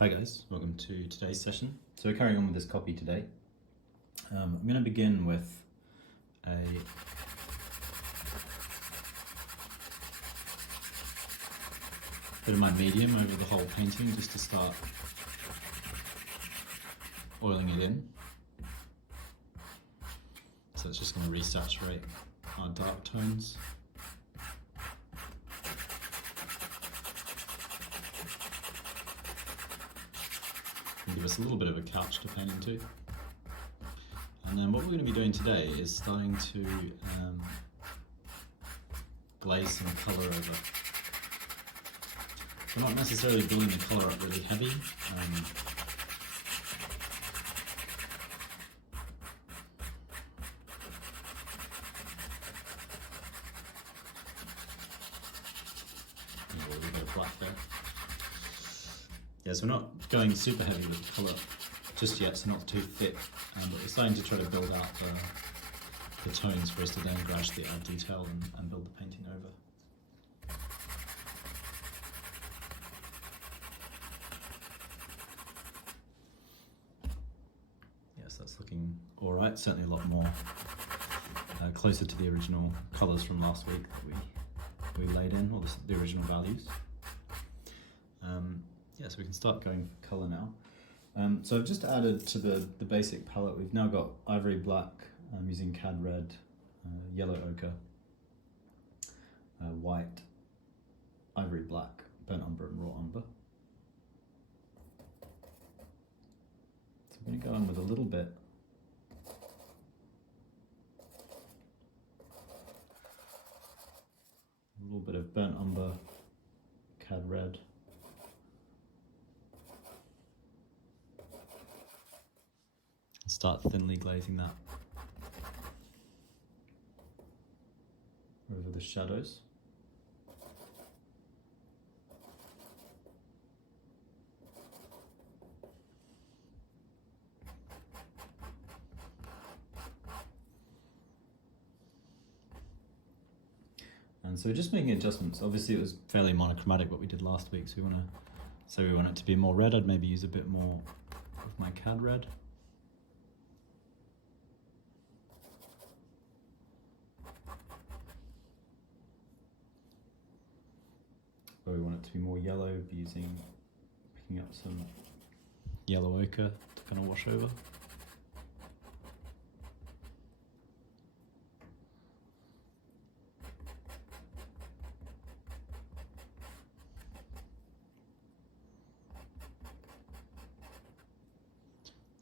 Hi guys, welcome to today's session. So we're carrying on with this copy today. I'm going to begin with a bit of my medium over the whole painting just to start oiling it in. So it's just going to resaturate our dark tones. Give us a little bit of a couch to paint into. And then what we're going to be doing today is starting to glaze some colour over. We're not necessarily building the colour up really heavy. A little bit of black there. Yeah, so we're not going super heavy with the colour just yet, so not too thick, but we're starting to try to build out the tones for us to then gradually add detail and build the painting over. Yes, that's looking alright, certainly a lot more closer to the original colours from last week that we laid in, or the original values. Yeah, so we can start going for colour now. So I've just added to the basic palette, we've now got Ivory Black, I'm using Cad Red, Yellow Ochre, White, Ivory Black, Burnt Umber and Raw Umber. So I'm going to go in with a little bit of Burnt Umber, Cad Red, start thinly glazing that over the shadows. And so we're just making adjustments. Obviously it was fairly monochromatic what we did last week, so we want it to be more red. I'd maybe use a bit more of my Cad Red. Where we want it to be more yellow, picking up some yellow ochre to kind of wash over.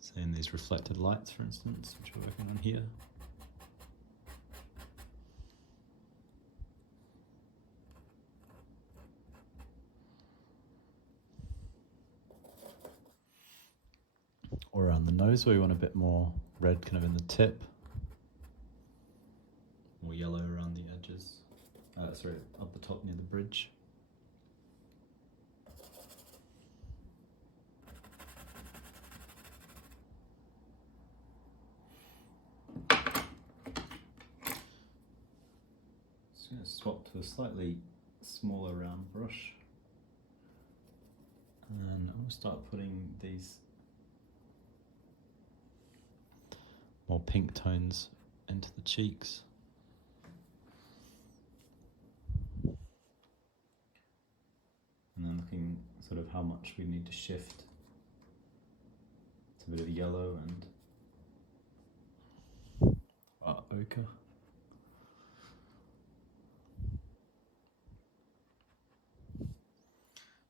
So in these reflected lights, for instance, which we're working on here. Or around the nose where we want a bit more red kind of in the tip. More yellow around the edges. Up the top near the bridge. Just going to swap to a slightly smaller round brush. And then I'm going to start putting these more pink tones into the cheeks. And then looking sort of how much we need to shift to a bit of yellow and ochre.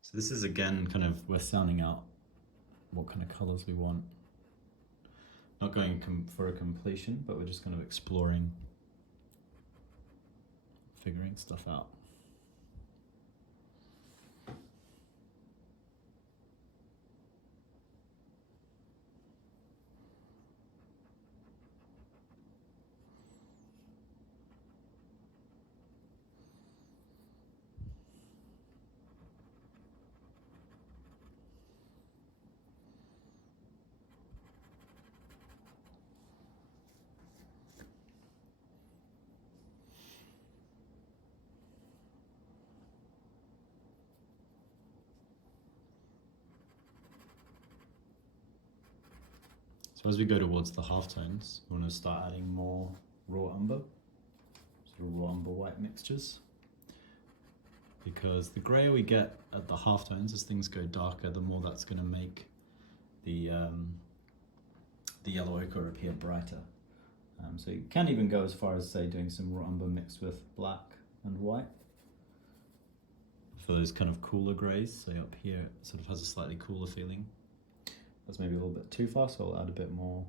So this is again kind of, we're sounding out what kind of colours we want. Not going for a completion, but we're just kind of exploring, figuring stuff out. So as we go towards the halftones, we want to start adding more raw umber, sort of raw umber white mixtures. Because the grayer we get at the halftones, as things go darker, the more that's going to make the yellow ochre appear brighter. So you can even go as far as, say, doing some raw umber mixed with black and white for those kind of cooler greys. So up here it sort of has a slightly cooler feeling. That's maybe a little bit too far, so I'll add a bit more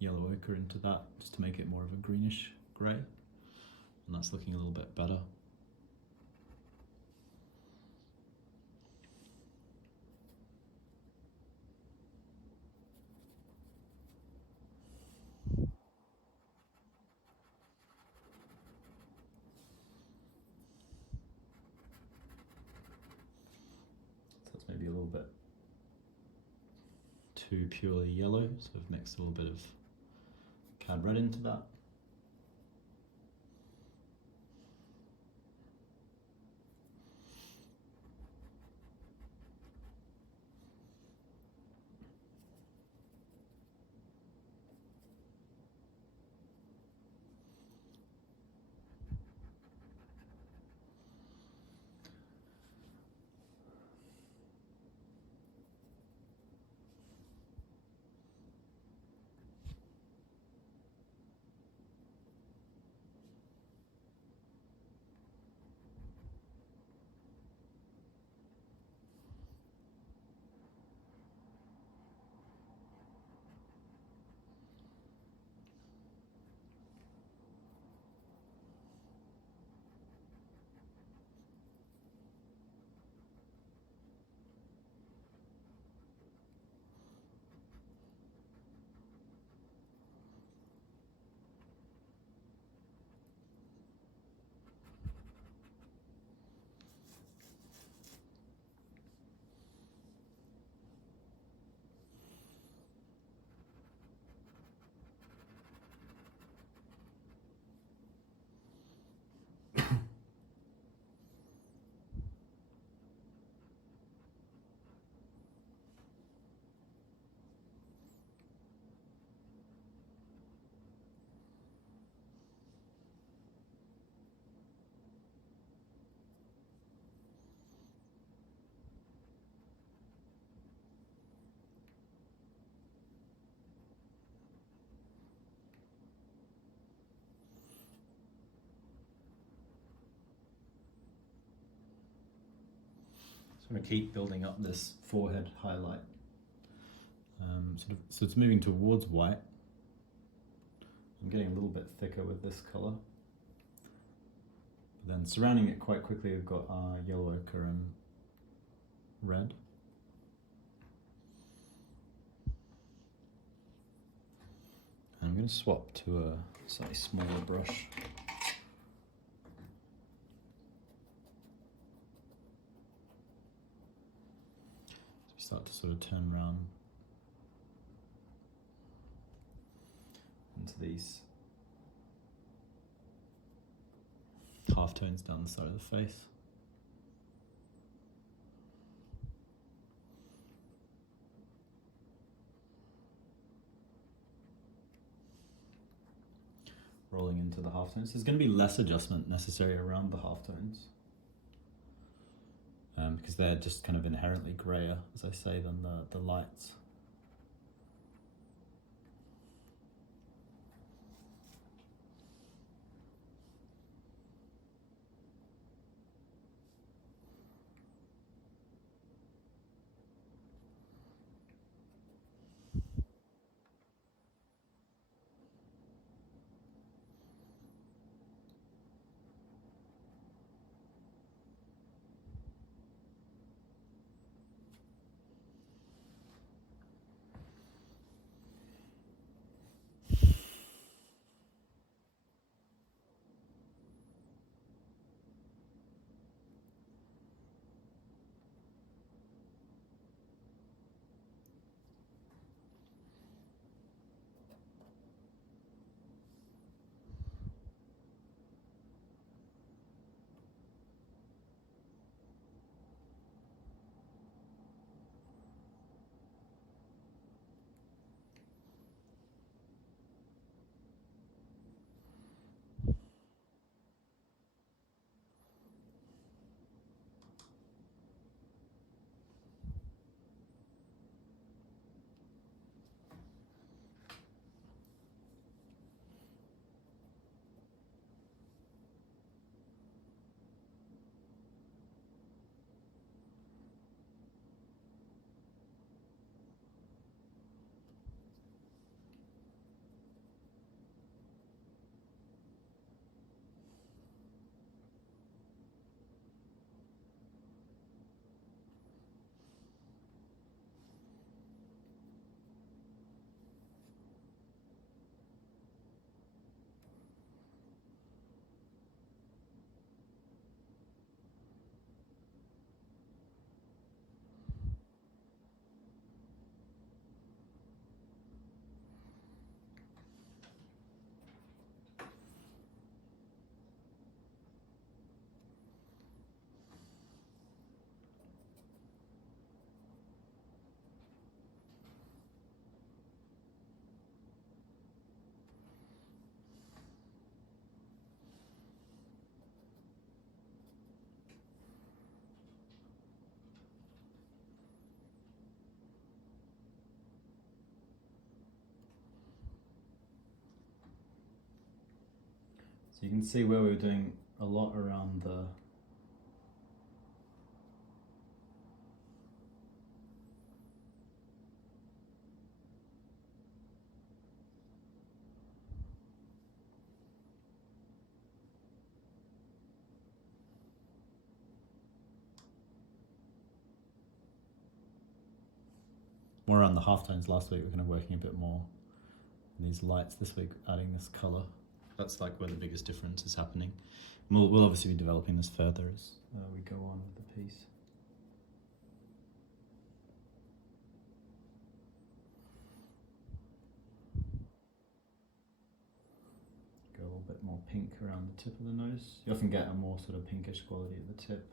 yellow ochre into that just to make it more of a greenish grey. And that's looking a little bit better. Maybe a little bit too purely yellow, so I've mixed a little bit of Cad Red into that. So I'm going to keep building up this forehead highlight. So it's moving towards white. I'm getting a little bit thicker with this colour. But then surrounding it quite quickly, we've got yellow ochre and red. And I'm going to swap to a slightly smaller brush. Start to sort of turn around into these halftones down the side of the face. Rolling into the halftones. There's going to be less adjustment necessary around the halftones. Because they're just kind of inherently grayer, as I say, than the lights. So you can see where we were doing a lot around the more around the halftones last week. We're kind of working a bit more on these lights this week, adding this colour. That's like where the biggest difference is happening. We'll obviously be developing this further as we go on with the piece. Go a little bit more pink around the tip of the nose. You often get a more sort of pinkish quality at the tip.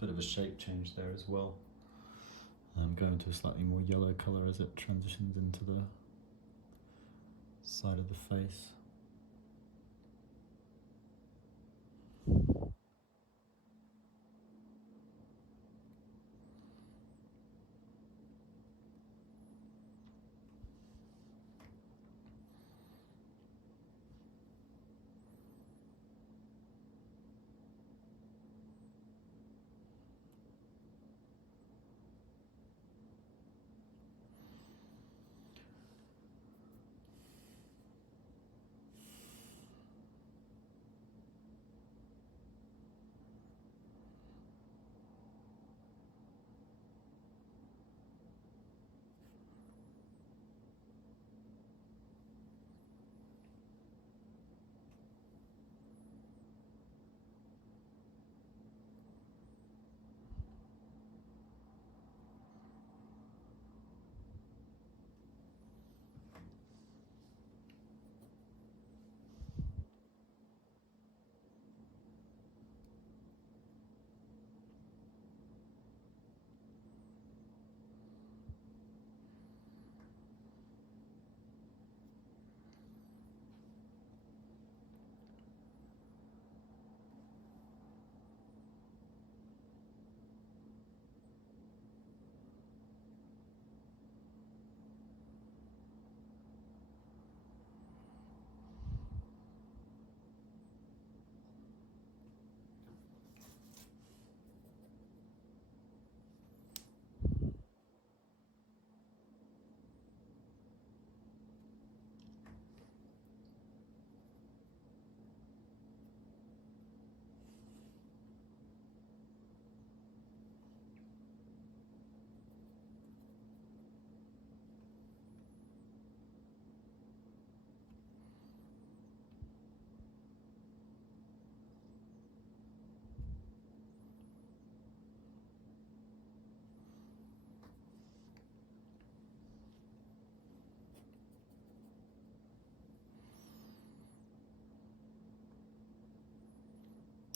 Bit of a shape change there as well. Going to a slightly more yellow colour as it transitions into the side of the face.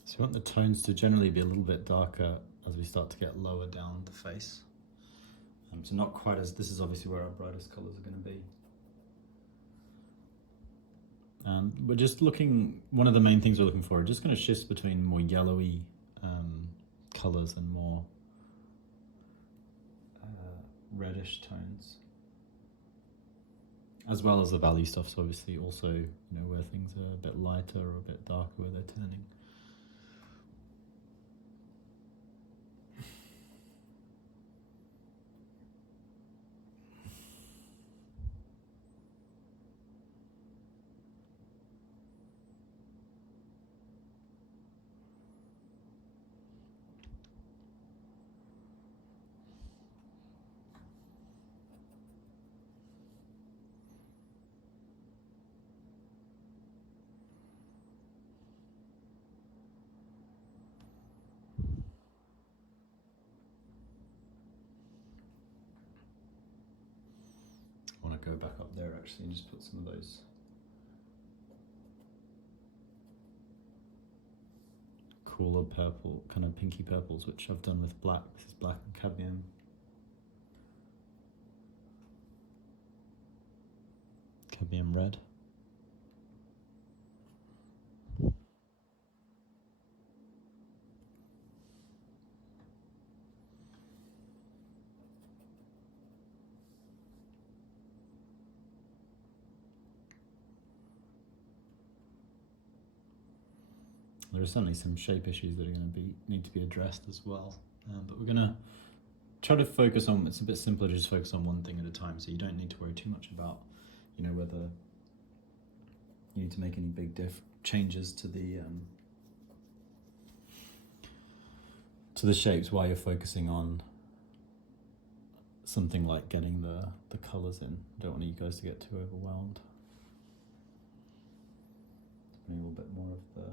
So we want the tones to generally be a little bit darker as we start to get lower down the face. So not quite as, this is obviously where our brightest colours are going to be. And we're just looking, one of the main things we're looking for are just going to shifts between more yellowy colours and more reddish tones. As well as the value stuff, so obviously also, you know, where things are a bit lighter or a bit darker where they're turning. there actually and just put some of those cooler purple, kind of pinky purples, which I've done with black. This is black and cadmium. Cadmium red. There are certainly some shape issues that are going to need to be addressed as well, but we're going to try to focus on, it's a bit simpler to just focus on one thing at a time, so you don't need to worry too much about, you know, whether you need to make any big changes to the shapes while you're focusing on something like getting the colours in. I don't want you guys to get too overwhelmed. Putting a little bit more of the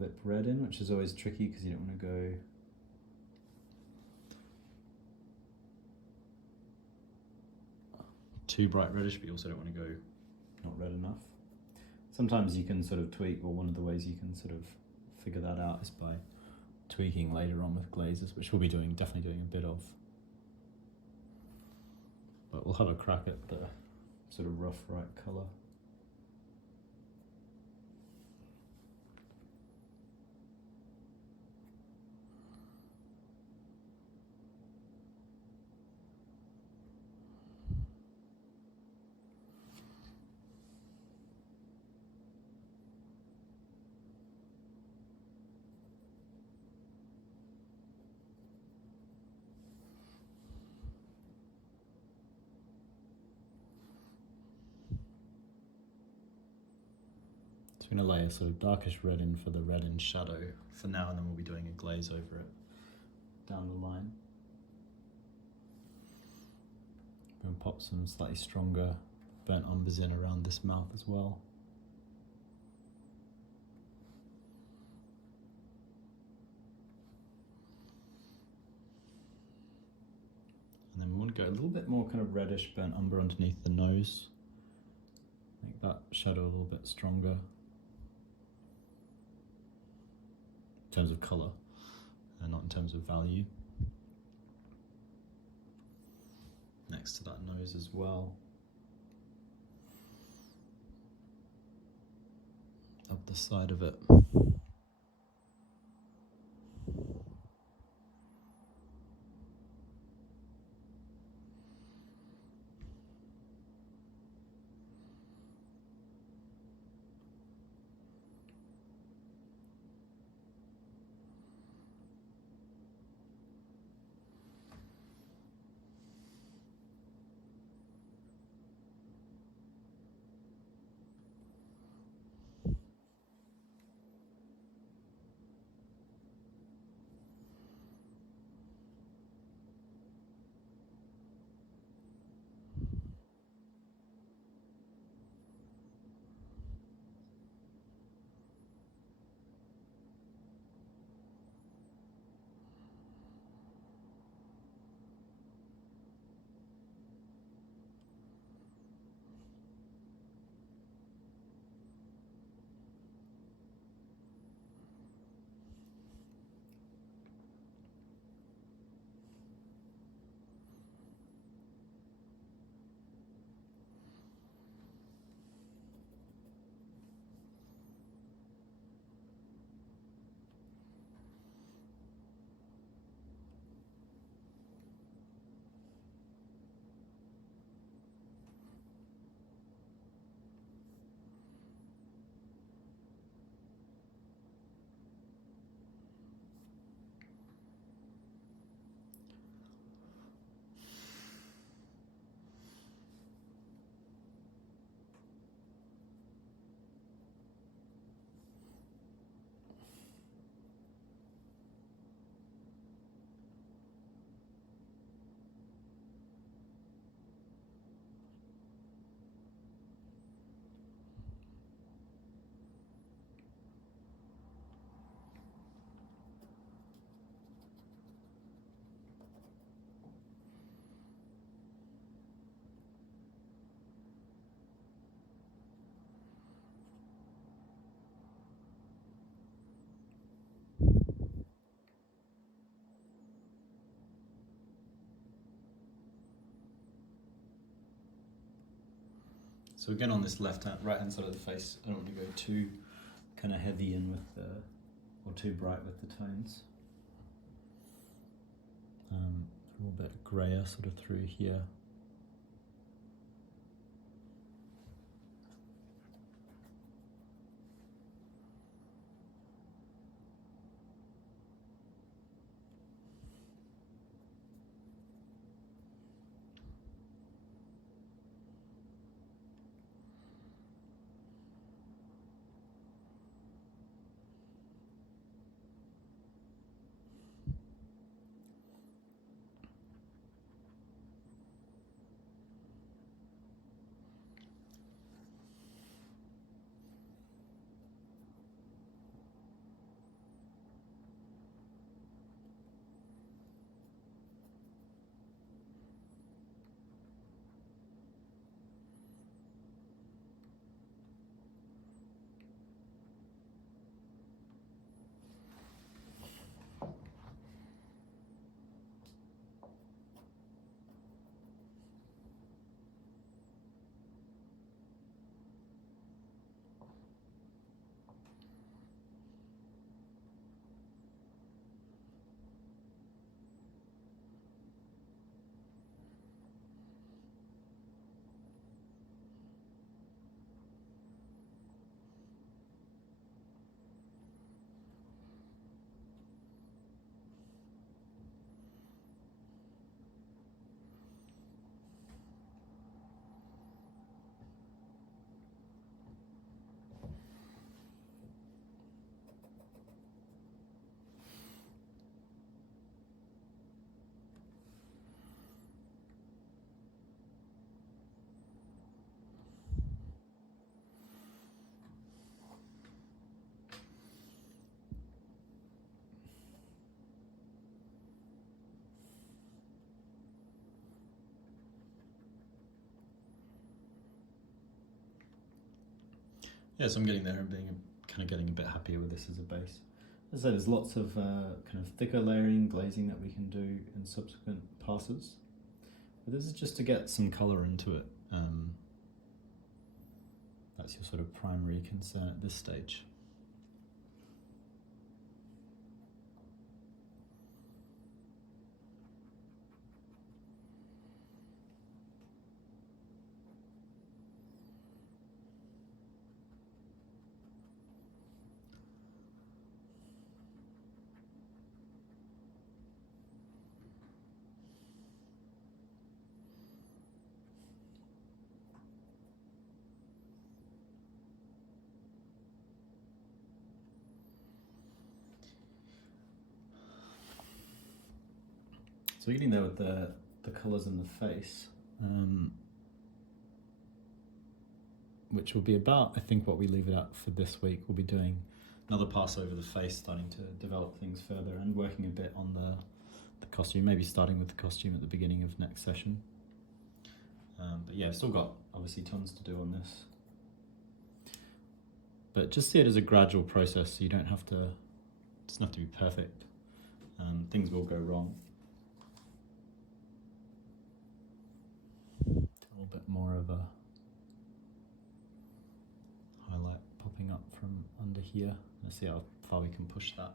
lip red in, which is always tricky because you don't want to go too bright reddish, but you also don't want to go not red enough. Sometimes you can sort of tweak, or one of the ways you can sort of figure that out is by tweaking later on with glazes, which we'll be doing, definitely doing a bit of. But we'll have a crack at the sort of rough right colour. I'm going to lay a sort of darkish red in for the red in shadow for now, and then we'll be doing a glaze over it down the line. I'm going to pop some slightly stronger burnt umbers in around this mouth as well. And then we want to go a little bit more kind of reddish burnt umber underneath the nose. Make that shadow a little bit stronger in terms of colour and not in terms of value. Next to that nose as well. Up the side of it. So again on this right hand side of the face, I don't want to go too kind of heavy in with the, or too bright with the tones. A little bit grayer sort of through here. Yeah, so I'm getting there and kind of getting a bit happier with this as a base. As I said, there's lots of kind of thicker layering, glazing that we can do in subsequent passes. But this is just to get some colour into it. That's your sort of primary concern at this stage. So we're getting there with the colours in the face, which will be about, I think, what we leave it at for this week. We'll be doing another pass over the face, starting to develop things further and working a bit on the costume, maybe starting with the costume at the beginning of next session. But yeah, I've still got obviously tons to do on this. But just see it as a gradual process, so you don't have to, it doesn't have to be perfect. Things will go wrong. A little bit more of a highlight popping up from under here. Let's see how far we can push that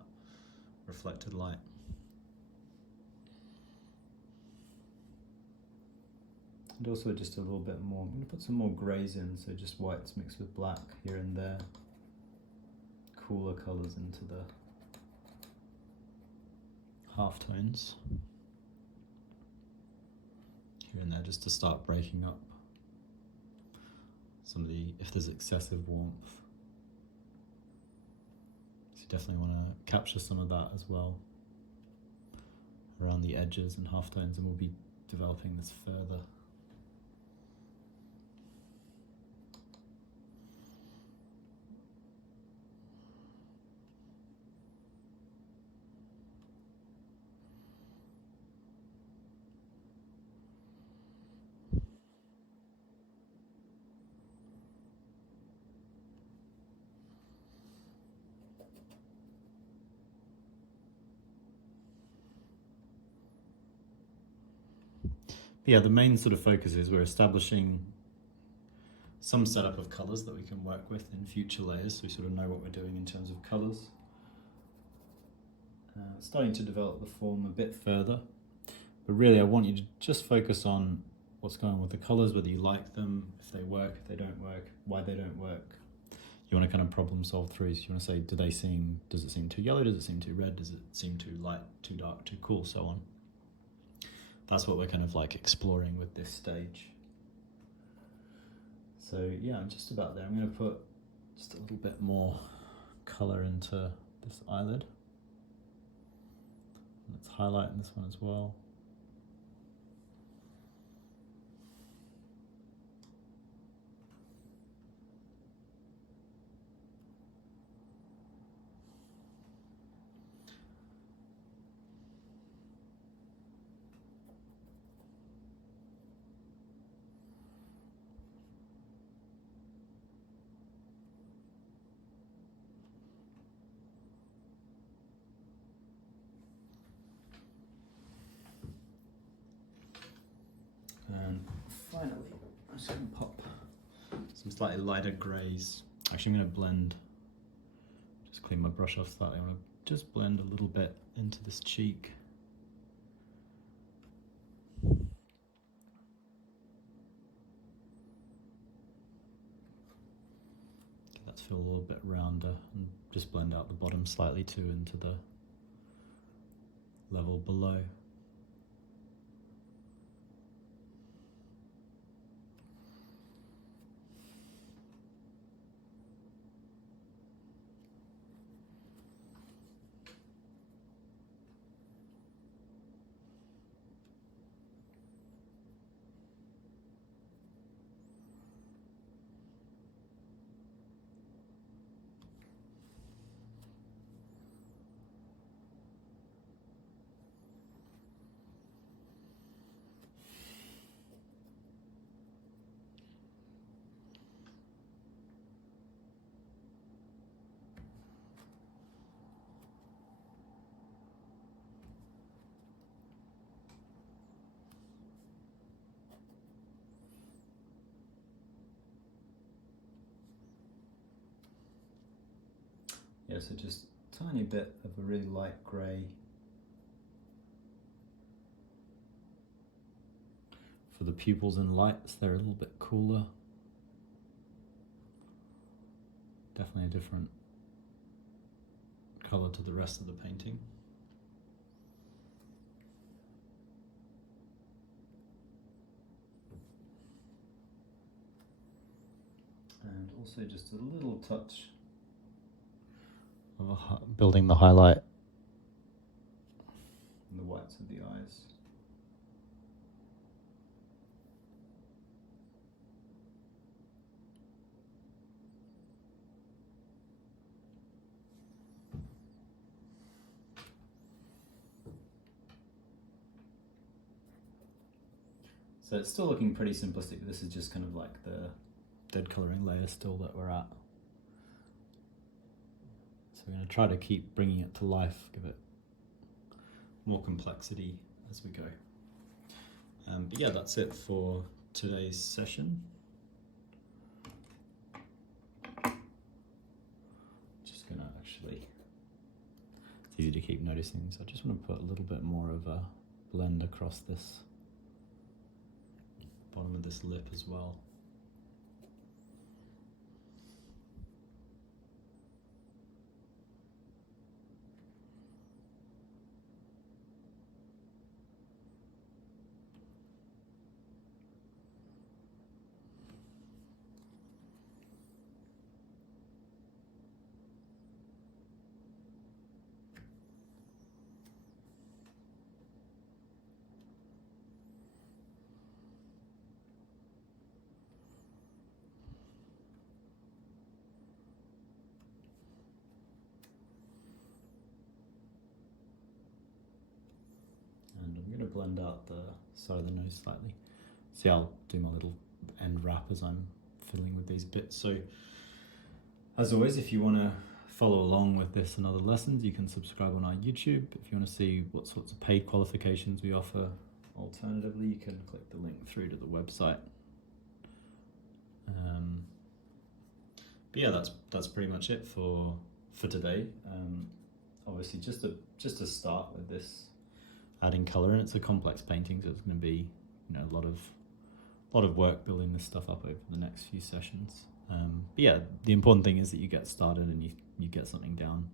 reflected light. And also just a little bit more, I'm going to put some more greys in, so just whites mixed with black here and there. Cooler colours into the halftones here and there, just to start breaking up some of the, if there's excessive warmth. So you definitely want to capture some of that as well around the edges and halftones, and we'll be developing this further. Yeah, the main sort of focus is we're establishing some setup of colours that we can work with in future layers, so we sort of know what we're doing in terms of colours. Starting to develop the form a bit further, but really I want you to just focus on what's going on with the colours, whether you like them, if they work, if they don't work, why they don't work. You want to kind of problem solve through, so you want to say, does it seem too yellow, does it seem too red, does it seem too light, too dark, too cool, so on. That's what we're kind of like exploring with this stage. So yeah, I'm just about there. I'm going to put just a little bit more colour into this eyelid. Let's highlight this one as well. And finally, I'm just going to pop some slightly lighter greys. Actually, I'm going to blend, just clean my brush off slightly. I want to just blend a little bit into this cheek. Get that to feel a little bit rounder, and just blend out the bottom slightly too into the level below. Yeah, so just a tiny bit of a really light grey for the pupils and lights. They're a little bit cooler. Definitely a different colour to the rest of the painting. And also just a little touch of building the highlight in the whites of the eyes. So it's still looking pretty simplistic, but this is just kind of like the dead colouring layer still that we're at. So we're going to try to keep bringing it to life, give it more complexity as we go. But yeah, that's it for today's session. Just going to actually, it's easy to keep noticing, so I just want to put a little bit more of a blend across this bottom of this lip as well. And I'm going to blend out the side of the nose slightly. See, I'll do my little end wrap as I'm fiddling with these bits. So, as always, if you want to follow along with this and other lessons, you can subscribe on our YouTube. If you want to see what sorts of paid qualifications we offer, alternatively, you can click the link through to the website. But yeah, that's pretty much it for today. Obviously, just to start with this, adding color, and it's a complex painting, so it's going to be, you know, a lot of work building this stuff up over the next few sessions. But yeah, the important thing is that you get started and you get something down.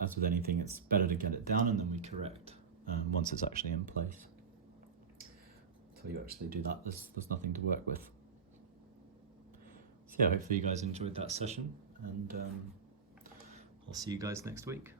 As with anything, it's better to get it down and then we correct once it's actually in place. Until you actually do that, there's nothing to work with. So yeah, hopefully you guys enjoyed that session, and I'll see you guys next week.